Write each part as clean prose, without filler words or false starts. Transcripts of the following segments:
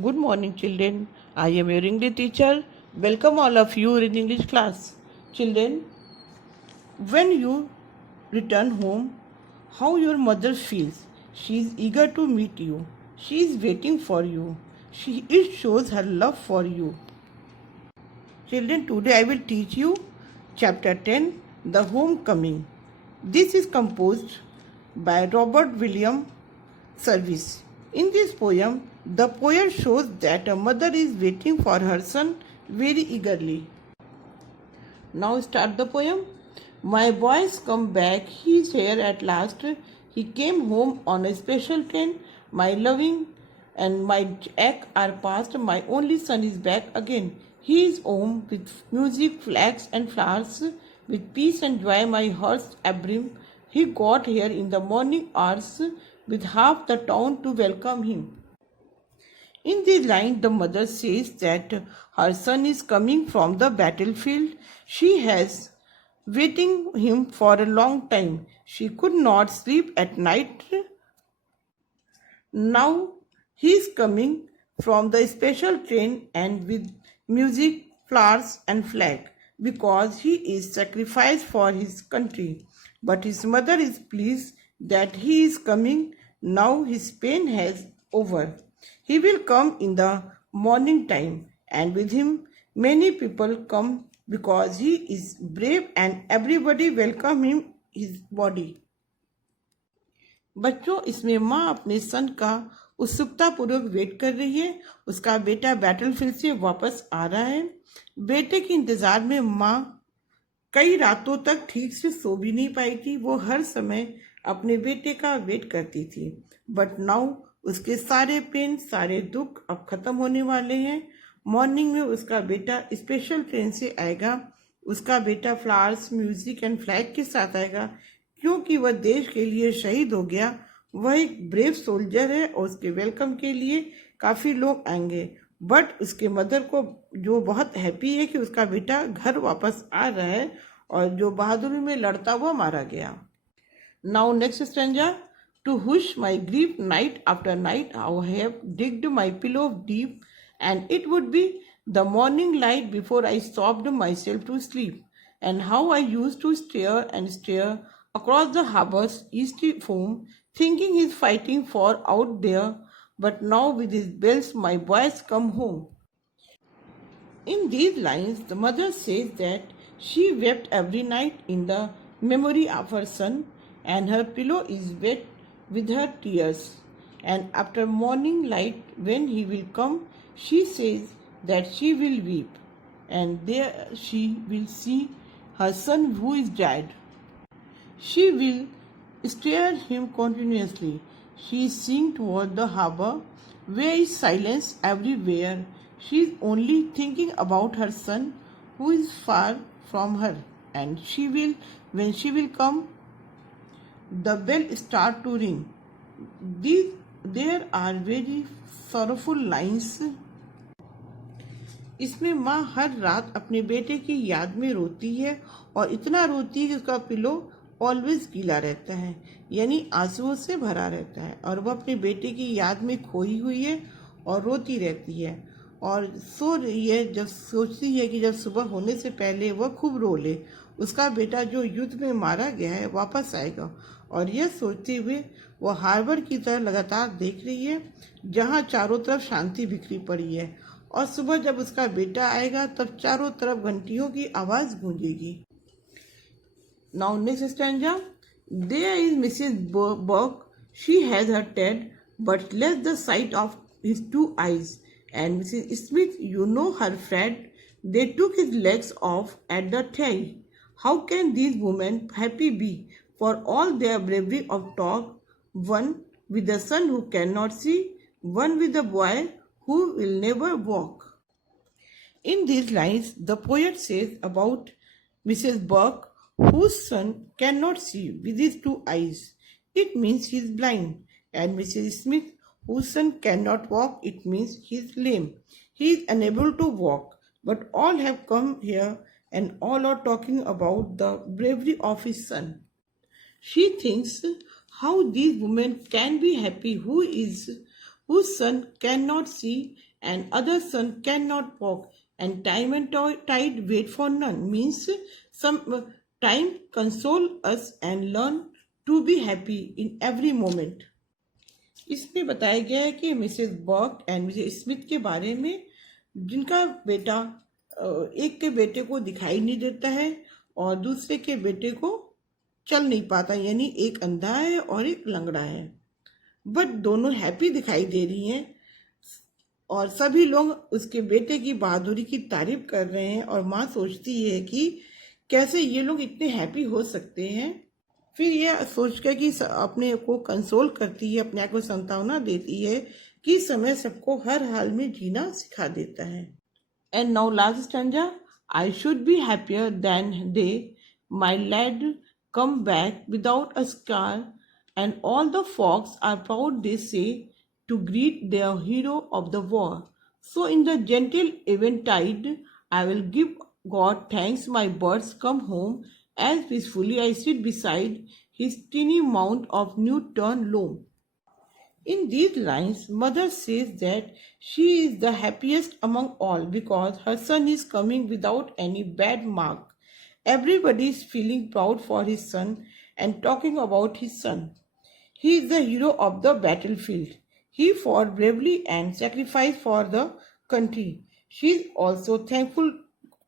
Good morning, children. I am your English teacher. Welcome all of you in English class. Children, when you return home, how your mother feels. She is eager to meet you. She is waiting for you. It shows her love for you. Children, today I will teach you chapter 10, The Homecoming. This is composed by Robert William Service. In this poem, the poet shows that a mother is waiting for her son very eagerly. Now start the poem. My boy's come back, he's here at last. He came home on a special train. My loving and my ache are past. My only son is back again. He is home with music, flags and flowers, with peace and joy my heart's abrim. He got here in the morning hours with half the town to welcome him. In this line, the mother says that her son is coming from the battlefield. She has waiting him for a long time. She could not sleep at night. Now he is coming from the special train and with music, flowers and flag because he is sacrificed for his country. But his mother is pleased that he is coming. Now his pain has over. He will come in the morning time, and with him many people come because he is brave and everybody welcome him his body. बच्चों, इसमें माँ अपने सन का उत्सुकता पूर्वक wait कर रही है. उसका बेटा बैटलफील्ड से वापस आ रहा है. बेटे के इंतजार में माँ कई रातों तक ठीक से सो भी नहीं पाई थी. वो हर समय अपने बेटे का वेट करती थी. बट नाउ उसके सारे पेन, सारे दुख अब खत्म होने वाले हैं. मॉर्निंग में उसका बेटा स्पेशल ट्रेन से आएगा. उसका बेटा फ्लावर्स, म्यूजिक एंड फ्लैग के साथ आएगा क्योंकि वह देश के लिए शहीद हो गया. वह एक ब्रेव सोल्जर है और उसके वेलकम के लिए काफ़ी लोग आएंगे. बट उसके मदर को जो बहुत हैप्पी है कि उसका बेटा घर वापस आ रहा है और जो बहादुरी में लड़ता हुआ मारा गया. Now next stanza. To hush my grief night after night, how I have digged my pillow deep, and it would be the morning light before I sobbed myself to sleep. And how I used to stare and stare across the harbor's easty foam, thinking he's fighting for out there, but now with his bells my boys come home. In these lines, the mother says that she wept every night in the memory of her son, and her pillow is wet with her tears. And after morning light, when he will come, she says that she will weep, and there she will see her son who is dead. She will stare him continuously. She is seeing toward the harbor, where is silence everywhere. She is only thinking about her son who is far from her, and when she will come, the bell start to ring. There are very sorrowful lines. इसमें माँ हर रात अपने बेटे की याद में रोती है और इतना रोती है कि उसका पिलो ऑलवेज गीला रहता है, यानी आंसुओं से भरा रहता है और वह अपने बेटे की याद में खोई हुई है और रोती रहती है और सो रही है. जब सोचती है कि जब सुबह होने से पहले वह खूब रो ले, उसका बेटा जो युद्ध में मारा गया है वापस आएगा. और यह सोचते हुए वह हार्बर की तरह लगातार देख रही है जहाँ चारों तरफ शांति बिखरी पड़ी है. और सुबह जब उसका बेटा आएगा तब चारों तरफ घंटियों की आवाज गूंजेगी. Now next stanza. There is Mrs Burke. She has her ted but less the sight of his two eyes. And Mrs. Smith, you know her friend, they took his legs off at the tail. How can these women happy be for all their bravery of talk? One with the son who cannot see, one with the boy who will never walk. In these lines, the poet says about Mrs. Burke, whose son cannot see with his two eyes. It means he is blind. And Mrs. Smith, whose son cannot walk, it means he is lame. He is unable to walk. But all have come here and all are talking about the bravery of his son. She thinks how these women can be happy who whose son cannot see and other son cannot walk, and time and tide wait for none, means some time console us and learn to be happy in every moment. इसमें बताया गया है कि Mrs Burke and Mrs Smith के बारे में, जिनका बेटा एक के बेटे को दिखाई नहीं देता है और दूसरे के बेटे को चल नहीं पाता, यानी एक अंधा है और एक लंगड़ा है, बट दोनों हैप्पी दिखाई दे रही हैं और सभी लोग उसके बेटे की बहादुरी की तारीफ कर रहे हैं। और माँ सोचती है कि कैसे ये लोग इतने हैप्पी हो सकते हैं। फिर ये सोच कर कि अपने को कंसोल करती है, अपने आप को सांत्वना देती है कि समय सबको हर हाल में जीना सिखा देता है। And now last stanza, I should be happier than they, my lad come back without a scar, and all the folks are proud they say to greet their hero of the war. So in the gentle eventide, I will give God thanks my birds come home, as peacefully I sit beside his tiny mound of new turned loam. In these lines, mother says that she is the happiest among all because her son is coming without any bad mark. Everybody is feeling proud for his son and talking about his son. He is the hero of the battlefield. He fought bravely and sacrificed for the country. She is also thankful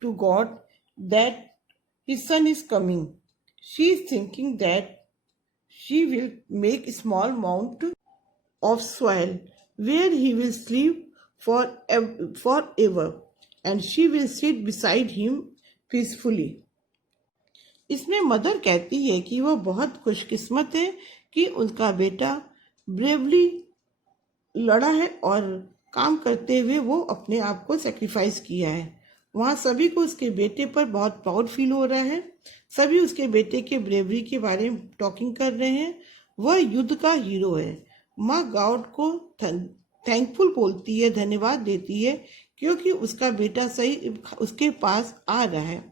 to God that his son is coming. She is thinking that she will make a small mound of soil where he will sleep forever, and she will sit beside him peacefully. इसमें mother कहती है कि वह बहुत खुशकिस्मत है कि उनका बेटा ब्रेवली लड़ा है और काम करते हुए वो अपने आप को सेक्रीफाइस किया है। वहाँ सभी को उसके बेटे पर बहुत प्राउड फील हो रहा है। सभी उसके बेटे के ब्रेवरी के बारे में टॉकिंग कर रहे हैं। वह युद्ध का हीरो है। माँ गॉड को थैंकफुल बोलती है, धन्यवाद देती है, क्योंकि उसका बेटा सही उसके पास आ रहा है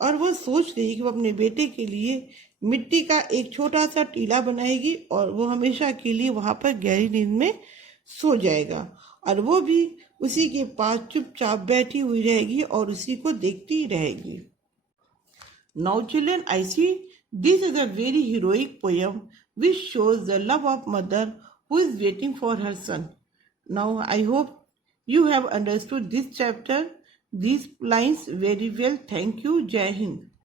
और वह सोच रही है कि वो अपने बेटे के लिए मिट्टी का एक छोटा सा टीला बनाएगी और वो हमेशा के लिए वहाँ पर गहरी नींद में सो जाएगा और वो भी उसी के पास चुपचाप बैठी हुई रहेगी और उसी को देखती रहेगी। Now children, I see this is a very heroic poem which shows the love of mother who is waiting for her son. Now I hope you have understood this chapter, these lines very well. Thank you. Jai Hind.